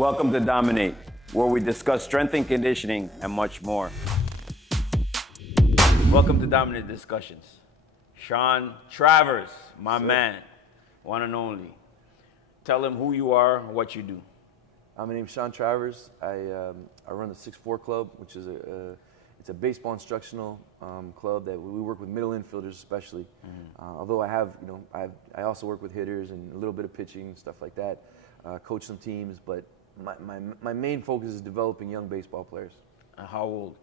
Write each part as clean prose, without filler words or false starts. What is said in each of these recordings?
Welcome to Dominate, where we discuss strength and conditioning and much more. Welcome to Dominate Discussions. Sean Travers, my man, one and only. Tell him who you are, what you do. My name's Sean Travers. I run the 6'4 Club, which is it's a baseball instructional club that we work with middle infielders especially. Although I also work with hitters and a little bit of pitching and stuff like that. Coach some teams, but my main focus is developing young baseball players. How old?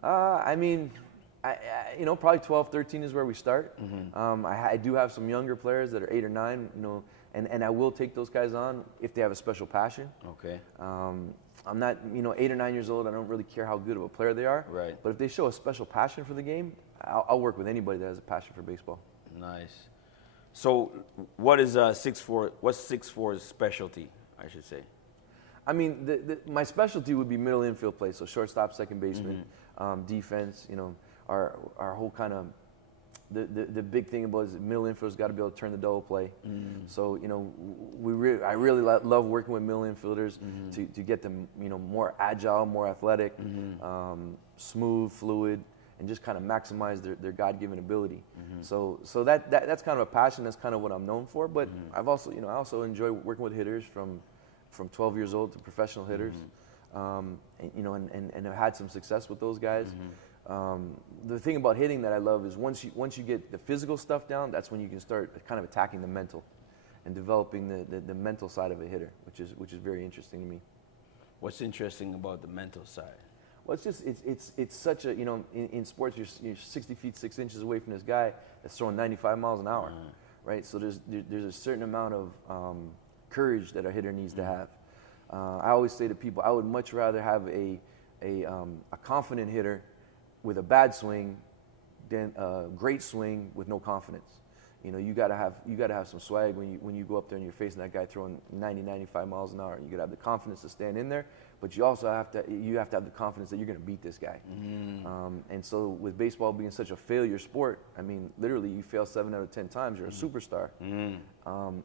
Probably 12, 13 is where we start. I do have some younger players that are 8 or 9, and I will take those guys on if they have a special passion. Okay. I'm not, 8 or 9 years old. I don't really care how good of a player they are. Right. But if they show a special passion for the game, I'll work with anybody that has a passion for baseball. Nice. So, what is 6'4"? What's 6'4"'s specialty? I should say. I mean, my specialty would be middle infield play, so shortstop, second baseman, defense. Our whole kind of the big thing about is middle infielders got to be able to turn the double play. So I really love working with middle infielders to get them more agile, more athletic, smooth, fluid, and just kind of maximize their God-given ability. So that's kind of a passion. That's kind of what I'm known for. But I've also I also enjoy working with hitters from 12 years old to professional hitters, and I've had some success with those guys. The thing about hitting that I love is once you get the physical stuff down, that's when you can start kind of attacking the mental and developing the mental side of a hitter, which is very interesting to me. What's interesting about the mental side? Well, it's just it's such a in sports you're 60 feet 6 inches away from this guy that's throwing 95 miles an hour, right? So there's a certain amount of courage that a hitter needs to have. I always say to people, I would much rather have a confident hitter with a bad swing than a great swing with no confidence. You gotta have some swag when you go up there and you're facing that guy throwing 90, 95 miles an hour. You gotta have the confidence to stand in there, but you also have to have the confidence that you're gonna beat this guy. And so with baseball being such a failure sport, I mean, literally you fail 7 out of 10 times, you're a superstar.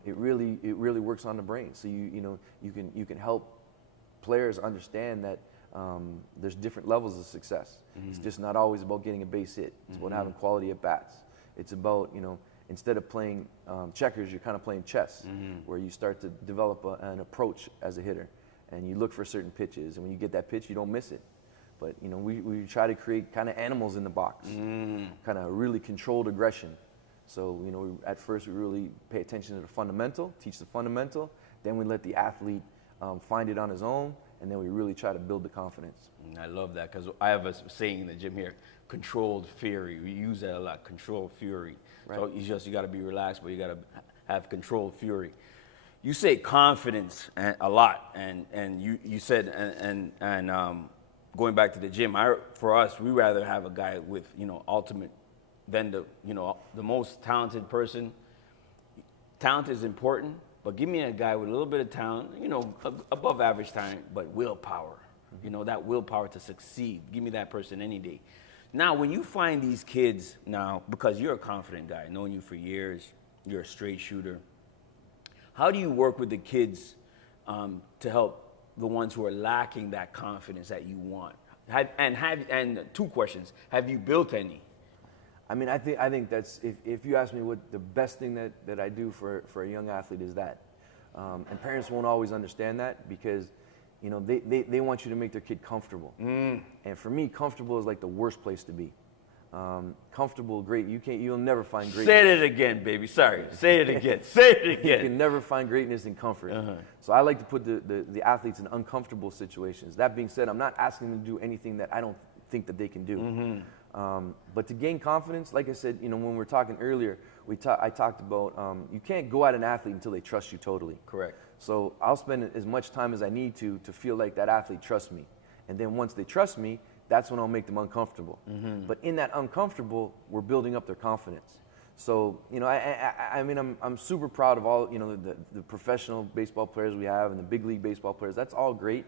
It really works on the brain. So you can help players understand that there's different levels of success. It's just not always about getting a base hit. It's about having quality at bats. It's about instead of playing checkers, you're kind of playing chess, where you start to develop an approach as a hitter, and you look for certain pitches, and when you get that pitch, you don't miss it. But we try to create kind of animals in the box, kind of really controlled aggression. So at first we really pay attention to the fundamental, teach the fundamental, then we let the athlete find it on his own, and then we really try to build the confidence. I love that because I have a saying in the gym here: controlled fury. We use that a lot. Controlled fury. Right. So you got to be relaxed, but you got to have controlled fury. You say confidence a lot, and you said and going back to the gym. For us, we rather have a guy with ultimate than the most talented person. Talent is important, but give me a guy with a little bit of talent, above average talent, but willpower. That willpower to succeed. Give me that person any day. Now, when you find these kids now, because you're a confident guy, known you for years, you're a straight shooter. How do you work with the kids to help the ones who are lacking that confidence that you want? And 2 questions: have you built any? I mean, I think that's if you ask me what the best thing that I do for a young athlete is that, and parents won't always understand that because they want you to make their kid comfortable. And for me, comfortable is like the worst place to be. Comfortable, great. You'll never find greatness. Say it again, baby. Sorry. Say it again. Say it again. You can never find greatness in comfort. So I like to put the athletes in uncomfortable situations. That being said, I'm not asking them to do anything that I don't think that they can do. But to gain confidence, like I said, when we were talking earlier, I talked about you can't go at an athlete until they trust you totally. Correct. So I'll spend as much time as I need to feel like that athlete trusts me. And then once they trust me, that's when I'll make them uncomfortable. But in that uncomfortable, we're building up their confidence. So, I'm super proud of all, the professional baseball players we have and the big league baseball players. That's all great.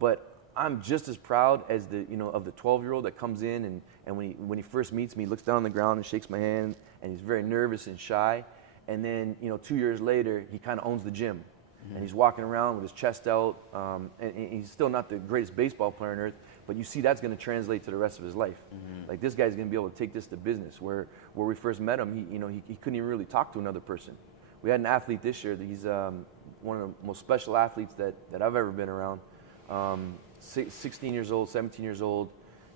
But I'm just as proud as of the 12-year-old that comes in and when he first meets me, he looks down on the ground and shakes my hand, and he's very nervous and shy. And then 2 years later, he kind of owns the gym. and he's walking around with his chest out, and he's still not the greatest baseball player on earth, but you see that's going to translate to the rest of his life. Like, this guy's going to be able to take this to business. Where we first met him, he couldn't even really talk to another person. We had an athlete this year that he's one of the most special athletes that I've ever been around. 16 years old, 17 years old,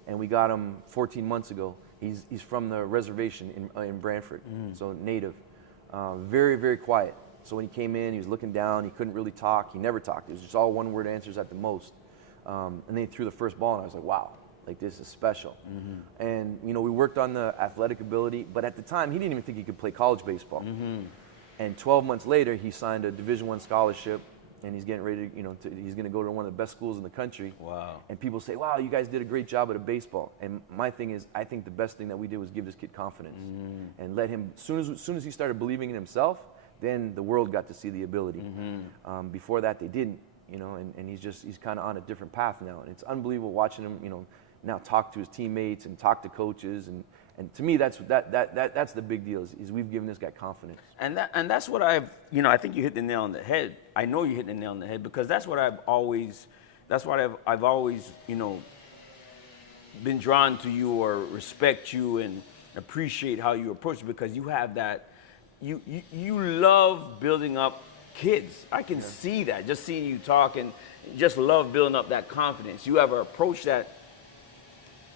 and we got him 14 months ago. He's from the reservation in Brantford, so native. Very, very quiet. So when he came in, he was looking down. He couldn't really talk. He never talked. It was just all one-word answers at the most. And then he threw the first ball, and I was like, wow, like, this is special. And, we worked on the athletic ability, but at the time, he didn't even think he could play college baseball. And 12 months later, he signed a Division I scholarship, and he's getting ready to, he's going to go to one of the best schools in the country. Wow. And people say, wow, you guys did a great job at a baseball. And my thing is, I think the best thing that we did was give this kid confidence and let him, as soon as he started believing in himself, then the world got to see the ability. Before that, they didn't, and he's kind of on a different path now. And it's unbelievable watching him, now talk to his teammates and talk to coaches. And to me, that's the big deal is we've given this guy confidence. And that's what I think you hit the nail on the head. I know you hit the nail on the head because that's what I've always, been drawn to you or respect you and appreciate how you approach it, because you have that, you love building up kids. I can see that, just seeing you talk, and just love building up that confidence. You have an approach that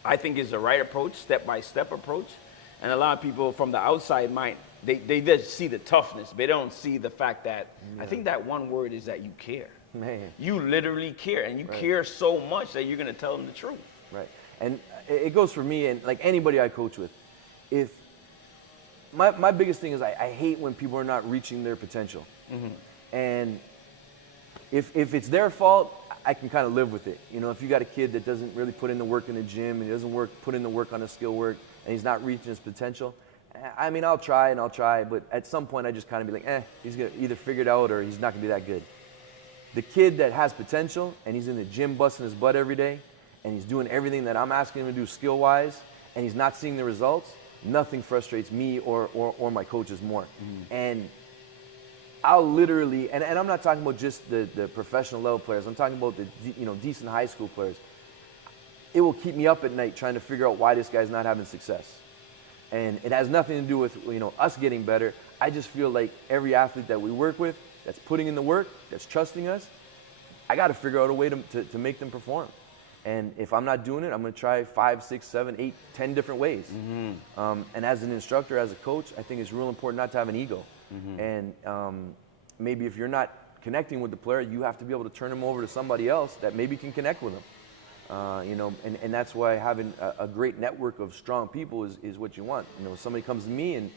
I think is the right approach, step-by-step approach. And a lot of people from the outside they just see the toughness. They don't see the fact that, I think that one word is that you care. Man. You literally care, and you care so much that you're going to tell them the truth. Right. And it goes for me and like anybody I coach with. If my biggest thing is I hate when people are not reaching their potential. And if it's their fault, I can kind of live with it. If you got a kid that doesn't really put in the work in the gym, and he doesn't put in the work on his skill work, and he's not reaching his potential, I mean, I'll try, but at some point I just kind of be like, he's going to either figure it out or he's not going to be that good. The kid that has potential, and he's in the gym busting his butt every day, and he's doing everything that I'm asking him to do skill-wise, and he's not seeing the results, nothing frustrates me or my coaches more. And I'll literally, and I'm not talking about just the professional level players. I'm talking about the decent high school players. It will keep me up at night trying to figure out why this guy's not having success. And it has nothing to do with us getting better. I just feel like every athlete that we work with that's putting in the work, that's trusting us, I got to figure out a way to make them perform. And if I'm not doing it, I'm going to try 5, 6, 7, 8, 10 different ways. And as an instructor, as a coach, I think it's real important not to have an ego. And maybe if you're not connecting with the player, you have to be able to turn him over to somebody else that maybe can connect with him. And that's why having a great network of strong people is what you want. Somebody comes to me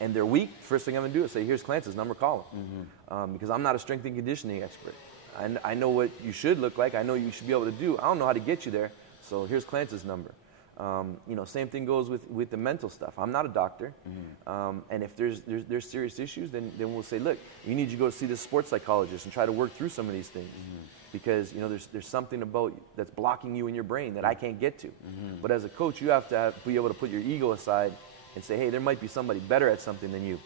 and they're weak, first thing I'm going to do is say, here's Clance's number, call him. Because I'm not a strength and conditioning expert. I know what you should look like. I know you should be able to do. I don't know how to get you there, so here's Clance's number. Same thing goes with the mental stuff. I'm not a doctor, and if there's serious issues, then we'll say, look, you need to go see this sports psychologist and try to work through some of these things, because there's something about that's blocking you in your brain that I can't get to. But as a coach, you have to be able to put your ego aside and say, hey, there might be somebody better at something than you.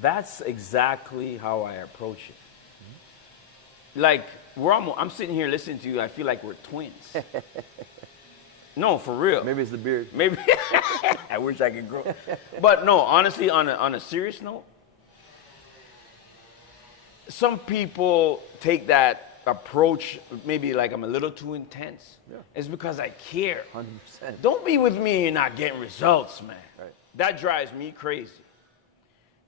That's exactly how I approach it. Like, I'm sitting here listening to you, I feel like we're twins. No, for real. Maybe it's the beard. Maybe. I wish I could grow. But no, honestly, on a serious note, some people take that approach, maybe like I'm a little too intense. Yeah. It's because I care. 100%. Don't be with me and you're not getting results, man. Right. That drives me crazy.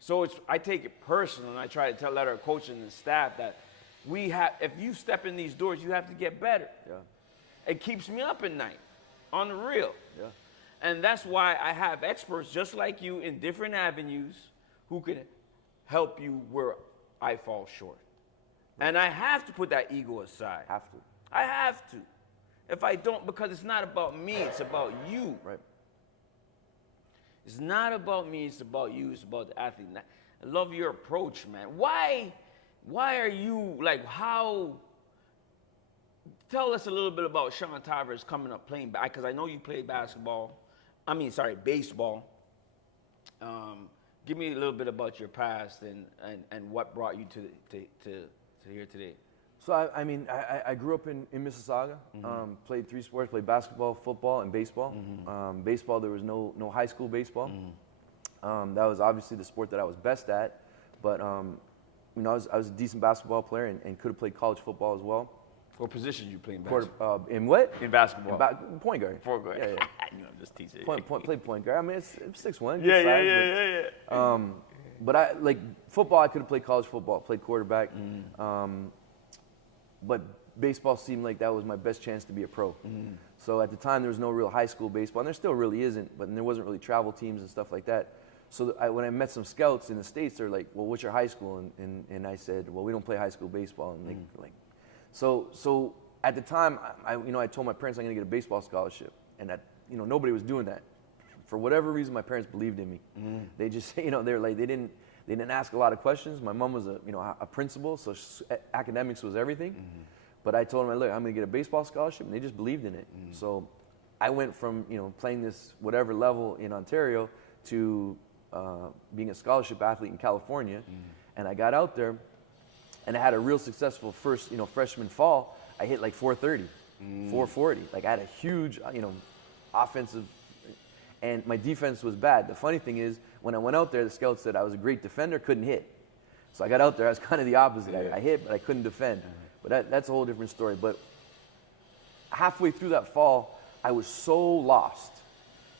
So I take it personal, and I try to tell our coaches and staff that if you step in these doors, you have to get better. Yeah. It keeps me up at night, on the real. Yeah. And that's why I have experts just like you in different avenues who can help you where I fall short. Right. And I have to put that ego aside. Have to. I have to. If I don't, because it's not about me, it's about you. Right. It's not about me, it's about you, it's about the athlete. I love your approach, man. Why are you, like, how, Tell us a little bit about Sean Travers coming up playing back, because I know you played baseball. Baseball. Give me a little bit about your past and what brought you to here today. So I grew up in Mississauga. Played 3 sports: played basketball, football, and baseball. Baseball, there was no high school baseball. That was obviously the sport that I was best at. But I was a decent basketball player and could have played college football as well. What position did you play in basketball? In what? In basketball. Point guard. Point guard. Yeah. I'm just teasing. Played point guard. I mean, it's 6'1". Yeah. But I like football. I could have played college football. Played quarterback. But baseball seemed like that was my best chance to be a pro. So at the time, there was no real high school baseball, and there still really isn't. But there wasn't really travel teams and stuff like that. So when I met some scouts in the States, they're like, "Well, what's your high school?" And I said, "Well, we don't play high school baseball." And So at the time, I told my parents I'm going to get a baseball scholarship, and that nobody was doing that. For whatever reason, my parents believed in me. They just they're like they didn't ask a lot of questions. My mom was a principal, so academics was everything. But I told them, look, I'm going to get a baseball scholarship, and they just believed in it. So I went from playing this whatever level in Ontario to being a scholarship athlete in California, and I got out there. And I had a real successful first, freshman fall. I hit like 430, 440. Like I had a huge, offensive, and my defense was bad. The funny thing is, when I went out there, the scouts said I was a great defender, couldn't hit. So I got out there, I was kind of the opposite. I hit, but I couldn't defend. But that's a whole different story. But halfway through that fall, I was so lost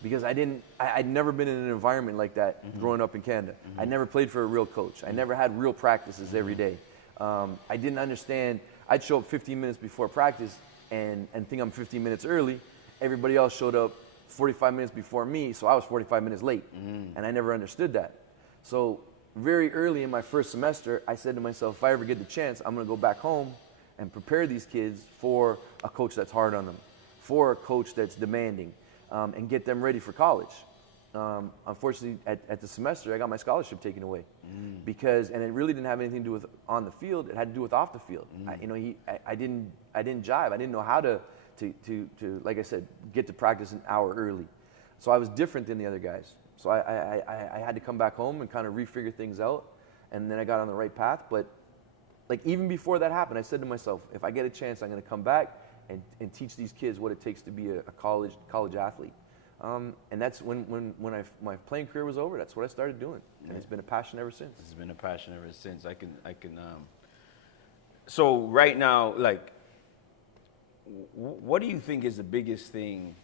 because I'd never been in an environment like that growing up in Canada. I never played for a real coach. I never had real practices every day. I didn't understand. I'd show up 15 minutes before practice and think I'm 15 minutes early. Everybody else showed up 45 minutes before me, so I was 45 minutes late. And I never understood that. So very early in my first semester, I said to myself, if I ever get the chance, I'm going to go back home and prepare these kids for a coach that's hard on them, for a coach that's demanding, and get them ready for college. Unfortunately, at the semester, I got my scholarship taken away and it really didn't have anything to do with on the field. It had to do with off the field. I didn't jive. I didn't know how to like I said, get to practice an hour early. So I was different than the other guys. So I had to come back home and kind of refigure things out, and then I got on the right path. But like even before that happened, I said to myself, if I get a chance, I'm going to come back and teach these kids what it takes to be a college athlete. And that's when my playing career was over. That's what I started doing, and it's been a passion ever since. It's been a passion ever since. I can. So right now, like, what do you think is the biggest thing,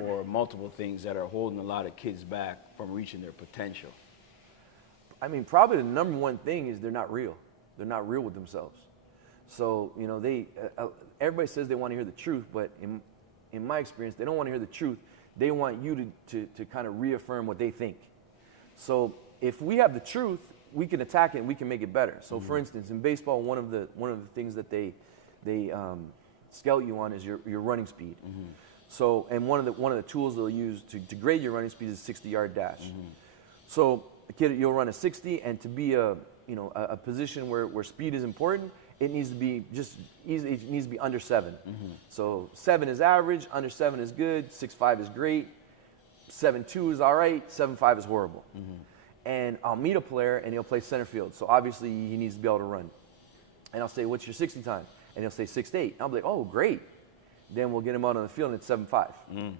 or multiple things that are holding a lot of kids back from reaching their potential? I mean, probably the number one thing is they're not real. They're not real with themselves. So everybody says they want to hear the truth, but in my experience, they don't want to hear the truth. They want you to kind of reaffirm what they think. So if we have the truth, we can attack it and we can make it better. So for instance, in baseball, one of the things that they scout you on is your running speed. So and one of the tools they'll use to grade your running speed is a 60-yard dash. So a kid, you'll run a 60, and to be a position where speed is important, it needs to be it needs to be under 7. So 7 is average, under 7 is good, 6'5" is great, 7'2" is all right, 7'5" is horrible. And I'll meet a player and he'll play center field. So obviously he needs to be able to run. And I'll say, what's your 60 time? And he'll say 6'8". I'll be like, oh, great. Then we'll get him out on the field and it's 7'5".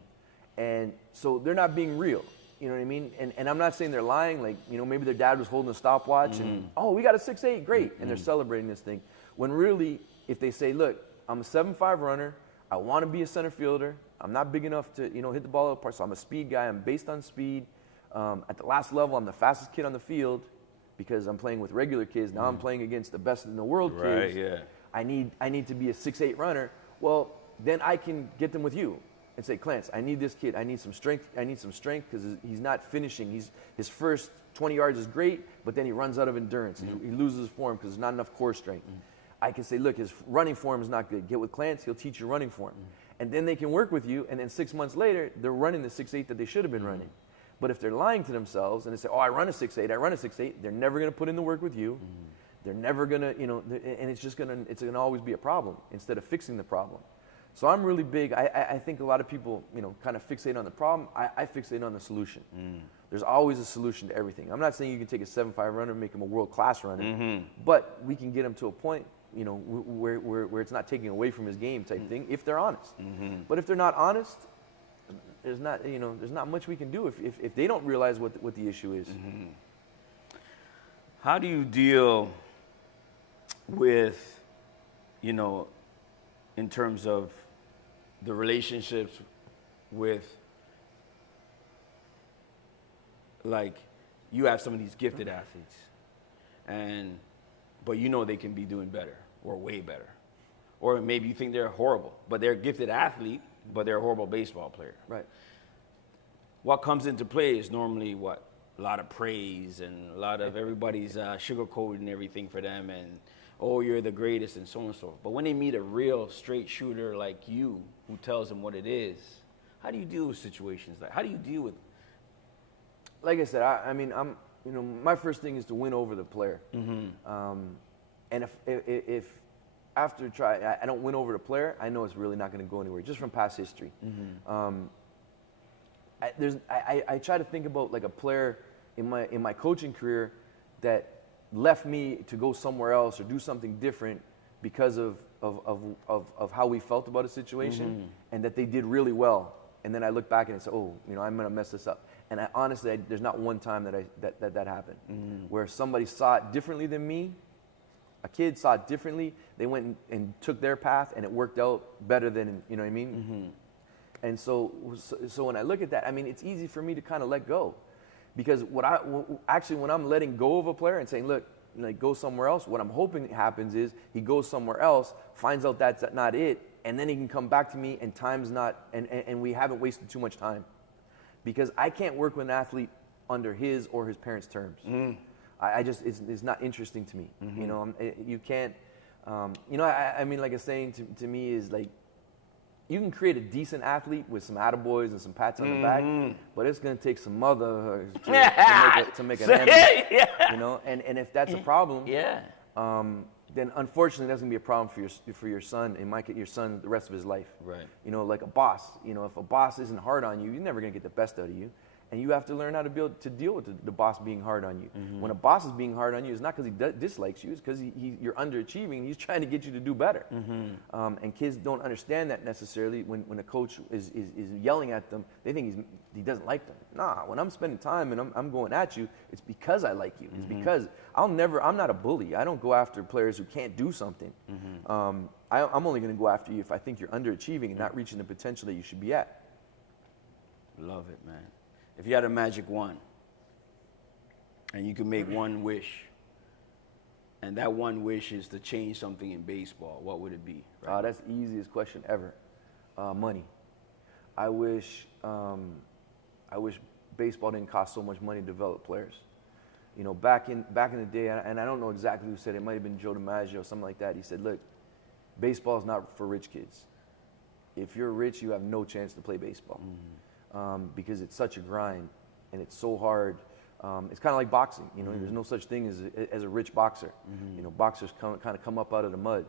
And so they're not being real. You know what I mean? And I'm not saying they're lying. Like, maybe their dad was holding a stopwatch and, oh, we got a 6'8", great. And they're celebrating this thing. When really, if they say, look, I'm a 7'5" runner, I want to be a center fielder, I'm not big enough to, hit the ball out of the park, so I'm a speed guy, I'm based on speed. At the last level, I'm the fastest kid on the field because I'm playing with regular kids. Now I'm playing against the best in the world kids. Right, yeah. I need to be a 6'8" runner. Well, then I can get them with you and say, Clance, I need this kid. I need some strength because he's not finishing. His first 20 yards is great, but then he runs out of endurance. He loses form because there's not enough core strength. I can say, look, his running form is not good. Get with Clance, he'll teach you running form. And then they can work with you, and then 6 months later, they're running the 6'8" that they should have been running. But if they're lying to themselves and they say, oh, I run a 6'8", they're never going to put in the work with you. They're never gonna, and it's gonna always be a problem instead of fixing the problem. So I'm really big. I think a lot of people, kind of fixate on the problem. I fixate on the solution. There's always a solution to everything. I'm not saying you can take a 7.5 runner and make him a world-class runner, but we can get him to a point, where it's not taking away from his game type thing if they're honest. But if they're not honest, there's not much we can do if they don't realize what the issue is. How do you deal with, in terms of the relationships with, like, you have some of these gifted athletes, but they can be doing better or way better. Or maybe you think they're horrible, but they're a gifted athlete, but they're a horrible baseball player. Right. What comes into play is normally what? A lot of praise and a lot of everybody's sugarcoating everything for them and, oh, you're the greatest and so and so. But when they meet a real straight shooter like you who tells them what it is, how do you deal with situations like? How do you deal with? Like I said, I'm my first thing is to win over the player. And if after I don't win over the player, I know it's really not going to go anywhere, just from past history. I try to think about like a player in my coaching career that left me to go somewhere else or do something different because of how we felt about a situation, and that they did really well. And then I look back and I say, oh, I'm going to mess this up. And honestly, there's not one time that happened where somebody saw it differently than me. A kid saw it differently. They went and took their path, and it worked out better than, you know what I mean? And so when I look at that, it's easy for me to kind of let go, because when I'm letting go of a player and saying, look, go somewhere else, what I'm hoping happens is he goes somewhere else, finds out that's not it, and then he can come back to me, and time's not, and we haven't wasted too much time, because I can't work with an athlete under his or his parents' terms. It's not interesting to me. You can't. Like a saying to me is like, you can create a decent athlete with some attaboys and some pats on the back, but it's going to take some mother to make an athlete. And if that's a problem, then unfortunately that's going to be a problem for your son. It might get your son the rest of his life. Right. Like a boss. If a boss isn't hard on you, you're never going to get the best out of you. And you have to learn how to be able to deal with the boss being hard on you. When a boss is being hard on you, it's not because he dislikes you, it's because you're underachieving and he's trying to get you to do better. And kids don't understand that necessarily. When a coach is yelling at them, they think he doesn't like them. Nah, when I'm spending time and I'm going at you, it's because I like you. It's because I'm not a bully. I don't go after players who can't do something. I'm only going to go after you if I think you're underachieving and not reaching the potential that you should be at. Love it, man. If you had a magic wand and you could make one wish, and that one wish is to change something in baseball, what would it be? Right? That's the easiest question ever. Money. I wish baseball didn't cost so much money to develop players. Back in the day, and I don't know exactly who said it. It might have been Joe DiMaggio or something like that. He said, look, baseball is not for rich kids. If you're rich, you have no chance to play baseball. Because it's such a grind and it's so hard. It's kind of like boxing. There's no such thing as a rich boxer. Boxers kind of come up out of the mud.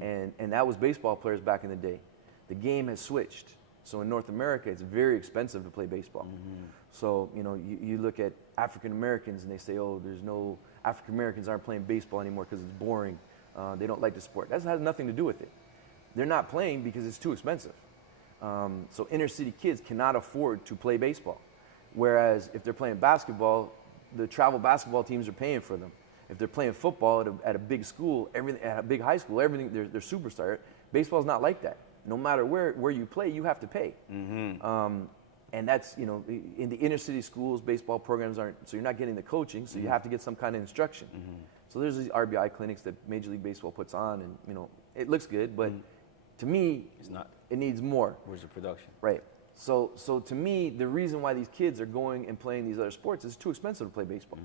And that was baseball players back in the day. The game has switched. So in North America, it's very expensive to play baseball. So, you look at African Americans and they say, oh, there's no, African Americans aren't playing baseball anymore because it's boring. They don't like the sport. That has nothing to do with it. They're not playing because it's too expensive. So inner city kids cannot afford to play baseball. Whereas if they're playing basketball, the travel basketball teams are paying for them. If they're playing football at a big school, at a big high school, everything, they're superstar. Baseball's not like that. No matter where you play, you have to pay. And that's, in the inner city schools, baseball programs aren't, so you're not getting the coaching, so you have to get some kind of instruction. So there's these RBI clinics that Major League Baseball puts on, and, it looks good, but to me, it's not. It needs more. Where's the production? Right. So to me, the reason why these kids are going and playing these other sports is it's too expensive to play baseball.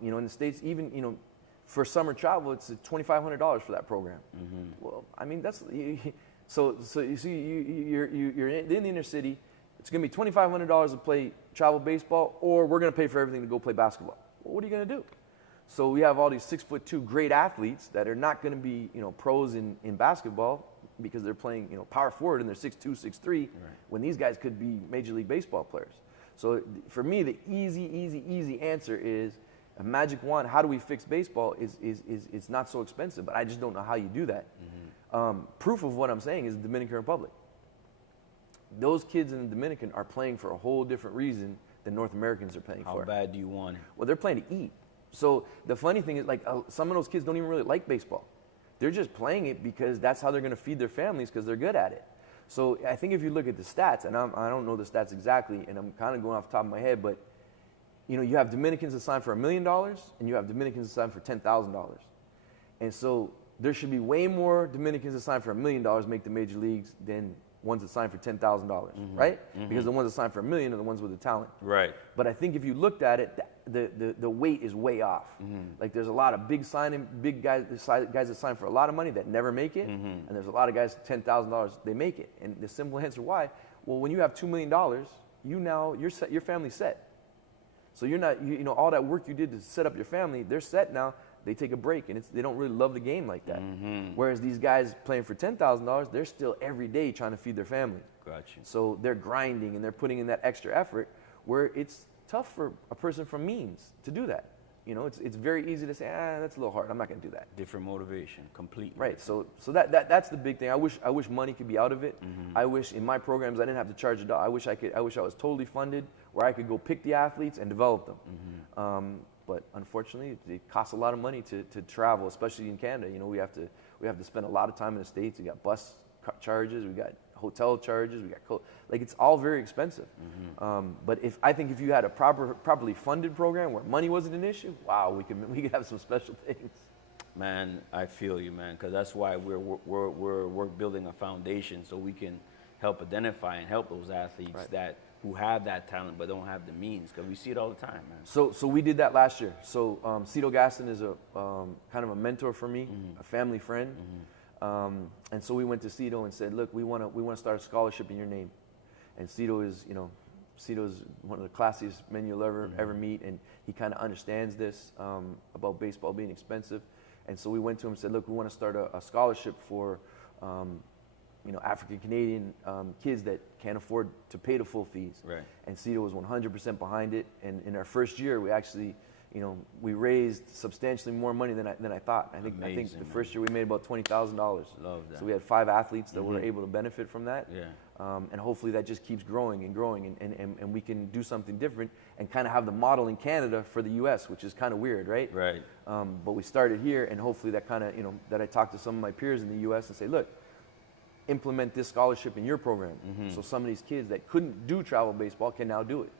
In the States, even, for summer travel, it's $2,500 for that program. Well, that's, so you see, you're in the inner city, it's going to be $2,500 to play travel baseball, or we're going to pay for everything to go play basketball. Well, what are you going to do? So we have all these 6'2" great athletes that are not going to be, pros in basketball because they're playing, power forward and they're 6'2", 6'3", when these guys could be Major League Baseball players. So for me, the easy answer is a magic wand. How do we fix baseball? It's not so expensive, but I just don't know how you do that. Proof of what I'm saying is the Dominican Republic. Those kids in the Dominican are playing for a whole different reason than North Americans are playing for. How bad do you want it? Well, they're playing to eat. So the funny thing is, like, some of those kids don't even really like baseball. They're just playing it because that's how they're going to feed their families because they're good at it. So I think if you look at the stats, and I don't know the stats exactly, and I'm kind of going off the top of my head, but you have Dominicans that sign for $1 million, and you have Dominicans that sign for $10,000. And so there should be way more Dominicans that sign for $1 million make the major leagues than ones that sign for $10,000, right? Because the ones that sign for $1 million are the ones with the talent. Right. But I think if you looked at it, the weight is way off. Like there's a lot of big guys that sign for a lot of money that never make it, and there's a lot of guys $10,000 they make it. And the simple answer why? Well, when you have $2 million, you're set, your family's set. So you're not all that work you did to set up your family, they're set now. They take a break, and they don't really love the game like that. Whereas these guys playing for $10,000, they're still every day trying to feed their family. Gotcha. So they're grinding, and they're putting in that extra effort where it's tough for a person from means to do that. It's very easy to say, that's a little hard. I'm not going to do that. Different motivation, completely. Right. So that's the big thing. I wish money could be out of it. I wish in my programs I didn't have to charge $1. I wish I was totally funded where I could go pick the athletes and develop them. But unfortunately, it costs a lot of money to travel, especially in Canada. We have to spend a lot of time in the States. We got bus charges, we got hotel charges, we got it's all very expensive. But I think if you had a properly funded program where money wasn't an issue, wow, we could have some special things. Man, I feel you, man, because that's why we're building a foundation so we can help identify and help those athletes who have that talent but don't have the means, because we see it all the time, man. So we did that last year. So Cito Gaston is a kind of a mentor for me, a family friend. And so we went to Cito and said, look, we want to start a scholarship in your name. And Cito is one of the classiest men you'll ever meet, and he kind of understands this about baseball being expensive. And so we went to him and said, look, we want to start a scholarship for African Canadian kids that can't afford to pay the full fees. Right. And Cito was 100% behind it. And in our first year, we actually, we raised substantially more money than I thought. I think the first year we made about $20,000. Love that. So we had 5 athletes that were able to benefit from that. Yeah. And hopefully that just keeps growing and growing, and we can do something different and kind of have the model in Canada for the U.S., which is kind of weird, right? Right. But we started here, and hopefully that kind of, that I talk to some of my peers in the U.S. and say, look, implement this scholarship in your program. So some of these kids that couldn't do travel baseball can now do it.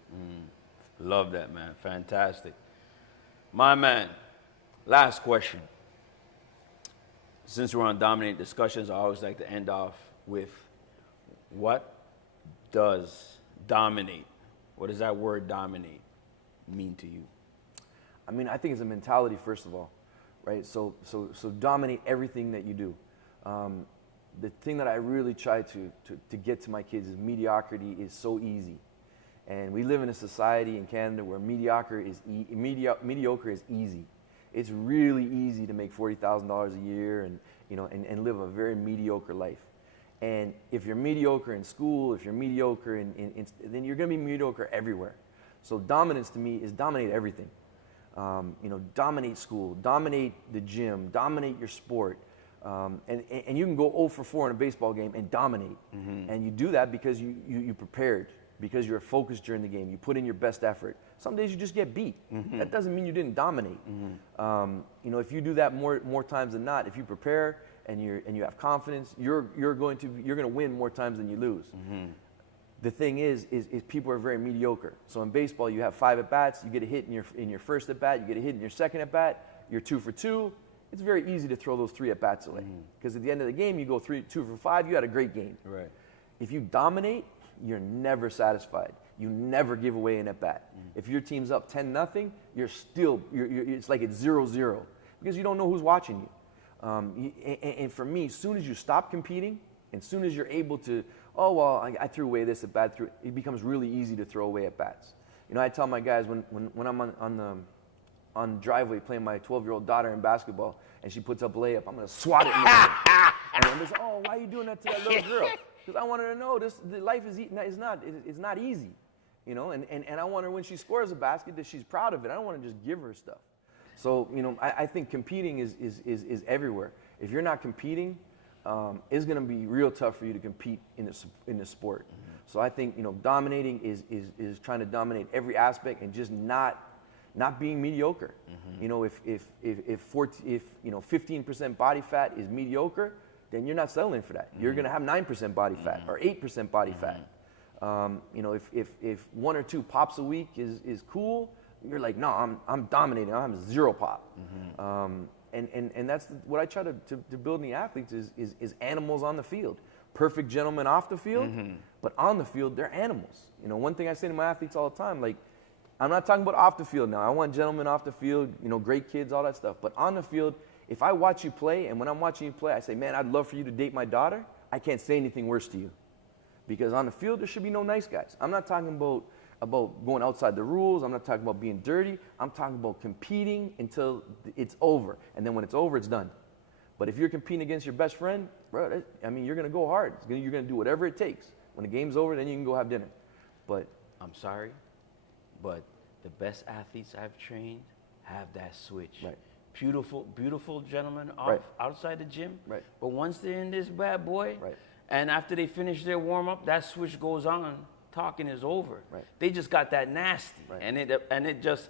Love that, man. Fantastic. My man, last question. Since we're on dominate discussions, I always like to end off with, what does dominate, what does that word dominate mean to you? I mean, I think it's a mentality, first of all, right? So dominate everything that you do. The thing that I really try to get to my kids is mediocrity is so easy. And we live in a society in Canada where mediocre is easy. It's really easy to make $40,000 a year and live a very mediocre life. And if you're mediocre in school, if you're mediocre then you're going to be mediocre everywhere. So dominance to me is dominate everything. Dominate school, dominate the gym, dominate your sport. And you can go 0 for 4 in a baseball game and dominate. And you do that because you prepared, because you're focused during the game. You put in your best effort. Some days you just get beat. That doesn't mean you didn't dominate. If you do that more times than not, if you prepare and you have confidence, you're going to win more times than you lose. The thing is people are very mediocre. So in baseball, you have 5 at bats. You get a hit in your first at bat. You get a hit in your second at bat. You're 2 for 2. It's very easy to throw those 3 at bats away, because at the end of the game, you go 2 for 5. You had a great game. Right. If you dominate, you're never satisfied. You never give away an at bat. If your team's up 10-0, it's like it's 0-0, because you don't know who's watching you. And for me, as soon as you stop competing, and as soon as you're able to, I threw away this at bat, it becomes really easy to throw away at bats. I tell my guys when I'm on on the driveway playing my 12-year-old daughter in basketball, and she puts up a layup, I'm gonna swat it in the head. And then they say, oh, why are you doing that to that little girl? Because I want her to know the life is not easy, you know. And I want her when she scores a basket that she's proud of it. I don't want to just give her stuff. So you know, I think competing is everywhere. If you're not competing, it's gonna be real tough for you to compete in the sport. Mm-hmm. So I think, you know, dominating is trying to dominate every aspect and just not being mediocre. Mm-hmm. You know, if you know 15% body fat is mediocre, then you're not settling for that. Mm-hmm. You're gonna have 9% body fat or 8% body mm-hmm. fat. You know, if 1 or 2 pops a week is cool, you're like, no, I'm dominating. I'm 0 pop. Mm-hmm. And that's what I try to build in the athletes is animals on the field. Perfect gentlemen off the field, mm-hmm. but on the field, they're animals. You know, one thing I say to my athletes all the time, like, I'm not talking about off the field now. I want gentlemen off the field, you know, great kids, all that stuff. But on the field, if I watch you play, and when I'm watching you play, I say, man, I'd love for you to date my daughter, I can't say anything worse to you. Because on the field, there should be no nice guys. I'm not talking about going outside the rules. I'm not talking about being dirty. I'm talking about competing until it's over. And then when it's over, it's done. But if you're competing against your best friend, bro, I mean, you're going to go hard. You're going to do whatever it takes. When the game's over, then you can go have dinner. But I'm sorry, but the best athletes I've trained have that switch. Right. Beautiful gentlemen right. outside the gym. Right. But once they're in this bad boy, right. and after they finish their warm-up, that switch goes on. Talking is over. Right. They just got that nasty, right. and it just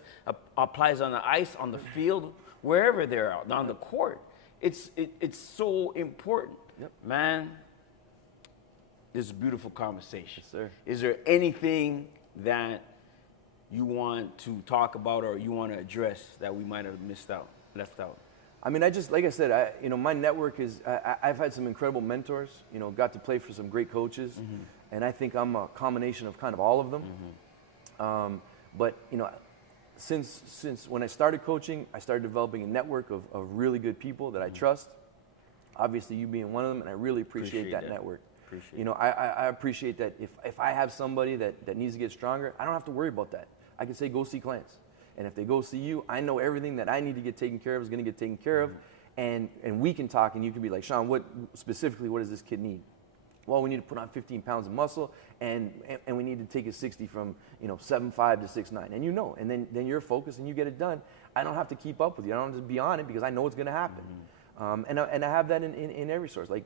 applies on the ice, on the field, wherever they're out, on the court. It's so important. Yep. Man, this is a beautiful conversation. Yes, sir. Is there anything that you want to talk about or you want to address that we might have left out? I mean, like I said, you know, my network is, I've had some incredible mentors, you know, got to play for some great coaches, mm-hmm. and I think I'm a combination of kind of all of them. Mm-hmm. But, you know, since when I started coaching, I started developing a network of really good people that I trust. Obviously, you being one of them, and I really appreciate that network. You know, I appreciate that if I have somebody that needs to get stronger, I don't have to worry about that. I can say, go see Clance. And if they go see you, I know everything that I need to get taken care of is going to get taken care of. And we can talk, and you can be like, Sean, what does this kid need? Well, we need to put on 15 pounds of muscle, and we need to take his 60 from, you know, 7'5" to 6'9". And you know, and then you're focused and you get it done. I don't have to keep up with you. I don't have to be on it because I know it's going to happen. Mm-hmm. And I have that in every source. Like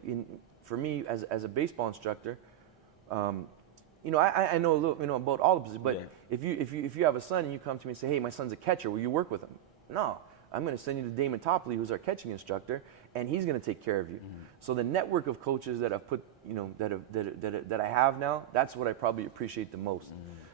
for me as a baseball instructor, you know, I know a little, you know, about all the positions. But yeah. if you have a son and you come to me and say, hey, my son's a catcher, will you work with him? No, I'm going to send you to Damon Topley, who's our catching instructor, and he's going to take care of you. Mm-hmm. So the network of coaches that I've put, you know, that I have now, that's what I probably appreciate the most.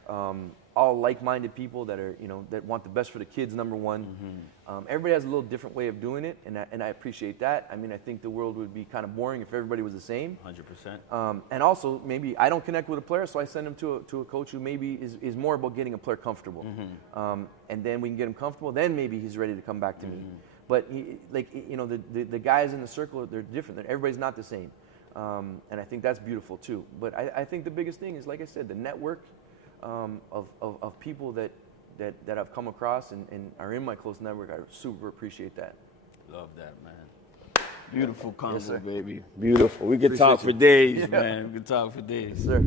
Mm-hmm. All like-minded people that are, you know, that want the best for the kids, number one. Mm-hmm. Everybody has a little different way of doing it, and I appreciate that. I mean, I think the world would be kind of boring if everybody was the same. 100%. And also, maybe I don't connect with a player, so I send him to a coach who maybe is more about getting a player comfortable. Mm-hmm. And then we can get him comfortable, then maybe he's ready to come back to me. But you know, the guys in the circle, they're different. Everybody's not the same. And I think that's beautiful too. But I think the biggest thing is, like I said, the network of people that I've come across and are in my close network. I super appreciate that. Love that, man. Beautiful convo, yes, baby. Beautiful. We could talk for days, man. We could talk for days. Yes, sir.